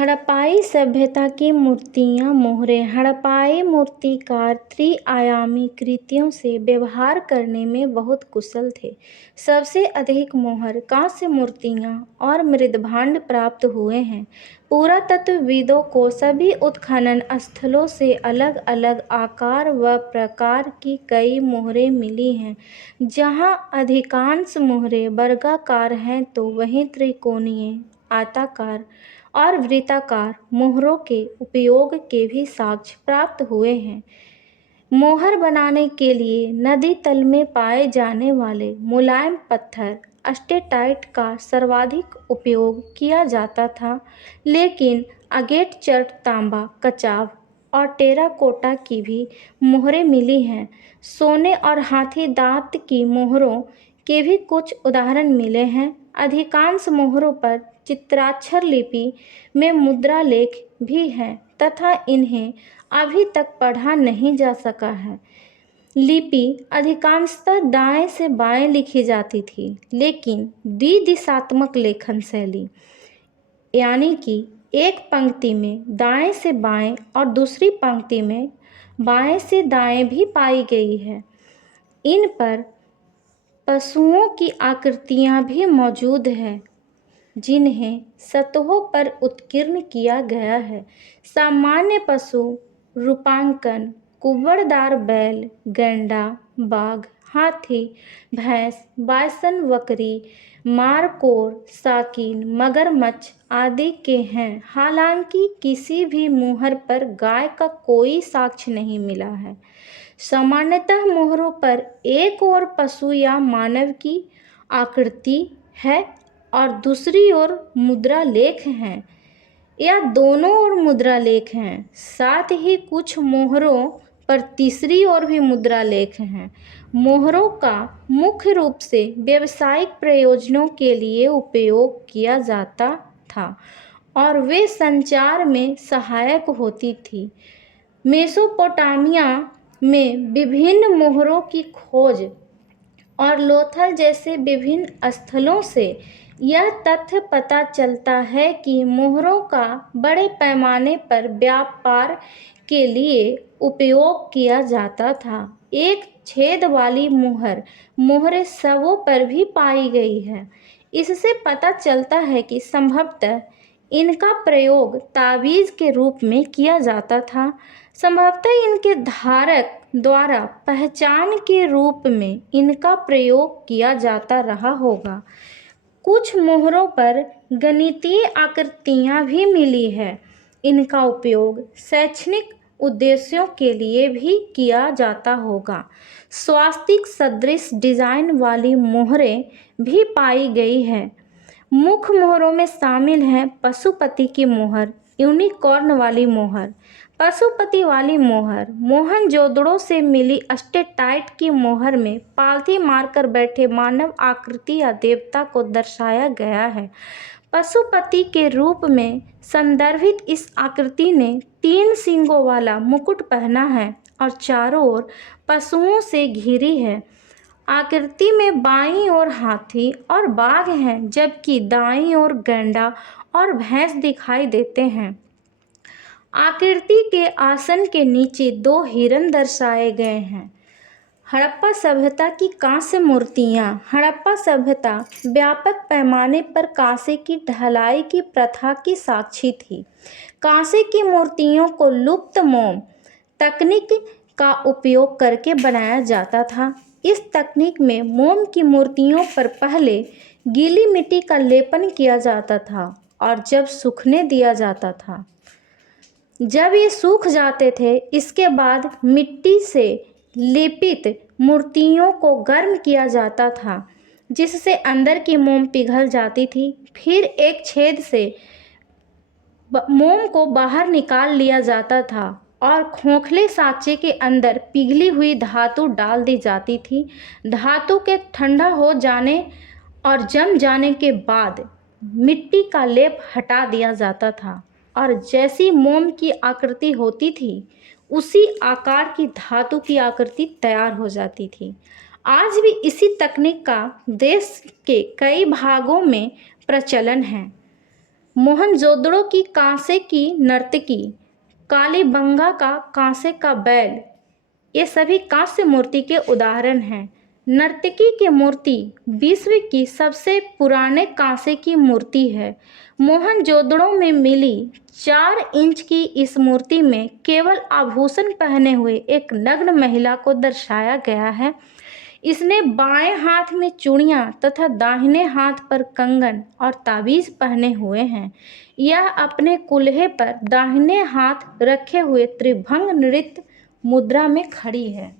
हड़प्पाई सभ्यता की मूर्तियाँ मोहरें हड़प्पाई मूर्तिकार त्रि-आयामी कृतियों से व्यवहार करने में बहुत कुशल थे। सबसे अधिक मोहर कांस्य मूर्तियाँ और मृदभांड प्राप्त हुए हैं। पुरातत्वविदों को सभी उत्खनन स्थलों से अलग अलग आकार व प्रकार की कई मोहरें मिली हैं। जहाँ अधिकांश मोहरें वर्गाकार हैं तो वहीं त्रिकोणीय, आयताकार और वृत्ताकार मोहरों के उपयोग के भी साक्ष्य प्राप्त हुए हैं। मोहर बनाने के लिए नदी तल में पाए जाने वाले मुलायम पत्थर अस्टेटाइट का सर्वाधिक उपयोग किया जाता था, लेकिन अगेट चर्ट, तांबा, कचाव और टेराकोटा की भी मोहरें मिली हैं। सोने और हाथी दांत की मोहरों के भी कुछ उदाहरण मिले हैं। अधिकांश मोहरों पर चित्राक्षर लिपि में मुद्रा लेख भी हैं तथा इन्हें अभी तक पढ़ा नहीं जा सका है। लिपि अधिकांशतः दाएं से बाएं लिखी जाती थी, लेकिन द्विदिशात्मक लेखन शैली यानी कि एक पंक्ति में दाएं से बाएं और दूसरी पंक्ति में बाएं से दाएं भी पाई गई है। इन पर पशुओं की आकृतियां भी मौजूद हैं, जिन्हें सतहों पर उत्कीर्ण किया गया है। सामान्य पशु रूपांकन कुबड़दार बैल, गैंडा, बाघ, हाथी, भैंस, बायसन, बकरी, मारकोर, साकिन, मगरमच्छ आदि के हैं। हालांकि किसी भी मोहर पर गाय का कोई साक्ष्य नहीं मिला है। सामान्यतः मोहरों पर एक ओर पशु या मानव की आकृति है और दूसरी ओर मुद्रा लेख हैं, या दोनों ओर मुद्रा लेख हैं। साथ ही कुछ मोहरों पर तीसरी ओर भी मुद्रा लेख हैं। मोहरों का मुख्य रूप से व्यावसायिक प्रयोजनों के लिए उपयोग किया जाता था और वे संचार में सहायक होती थी। मेसोपोटामिया में विभिन्न मोहरों की खोज और लोथल जैसे विभिन्न स्थलों से यह तथ्य पता चलता है कि मोहरों का बड़े पैमाने पर व्यापार के लिए उपयोग किया जाता था। एक छेद वाली मोहरें शवों पर भी पाई गई है। इससे पता चलता है कि संभवतः इनका प्रयोग तावीज़ के रूप में किया जाता था। संभवतः इनके धारक द्वारा पहचान के रूप में इनका प्रयोग किया जाता रहा होगा। कुछ मोहरों पर गणितीय आकृतियाँ भी मिली है। इनका उपयोग शैक्षणिक उद्देश्यों के लिए भी किया जाता होगा। स्वास्तिक सदृश डिजाइन वाली मोहरें भी पाई गई हैं। मुख्य मोहरों में शामिल हैं पशुपति की मोहर, यूनिकॉर्न वाली मोहर, पशुपति वाली मोहर। मोहनजोदड़ो से मिली अस्टेटाइट की मोहर में पालथी मारकर बैठे मानव आकृति या देवता को दर्शाया गया है। पशुपति के रूप में संदर्भित इस आकृति ने 3 सींगों वाला मुकुट पहना है और चारों ओर पशुओं से घिरी है। आकृति में बाईं ओर हाथी और बाघ हैं, जबकि दाईं ओर गैंडा और भैंस दिखाई देते हैं। आकृति के आसन के नीचे 2 हिरण दर्शाए गए हैं। हड़प्पा सभ्यता की कांस्य मूर्तियाँ। हड़प्पा सभ्यता व्यापक पैमाने पर कांसे की ढलाई की प्रथा की साक्षी थी। कांसे की मूर्तियों को लुप्त मोम तकनीक का उपयोग करके बनाया जाता था। इस तकनीक में मोम की मूर्तियों पर पहले गीली मिट्टी का लेपन किया जाता था और जब सूखने दिया जाता था। जब ये सूख जाते थे, इसके बाद मिट्टी से लेपित मूर्तियों को गर्म किया जाता था, जिससे अंदर की मोम पिघल जाती थी। फिर एक छेद से मोम को बाहर निकाल लिया जाता था और खोखले साँचे के अंदर पिघली हुई धातु डाल दी जाती थी। धातु के ठंडा हो जाने और जम जाने के बाद मिट्टी का लेप हटा दिया जाता था और जैसी मोम की आकृति होती थी, उसी आकार की धातु की आकृति तैयार हो जाती थी। आज भी इसी तकनीक का देश के कई भागों में प्रचलन है। मोहनजोदड़ो की कांसे की नर्तकी, कालीबंगा का कांसे का बैल, ये सभी कांस्य मूर्ति के उदाहरण हैं। नर्तकी की मूर्ति विश्व की सबसे पुराने कांसे की मूर्ति है। मोहनजोदड़ो में मिली 4 इंच की इस मूर्ति में केवल आभूषण पहने हुए एक नग्न महिला को दर्शाया गया है। इसने बाएं हाथ में चूड़ियां तथा दाहिने हाथ पर कंगन और ताबीज पहने हुए हैं। यह अपने कुल्हे पर दाहिने हाथ रखे हुए त्रिभंग नृत्य मुद्रा में खड़ी है।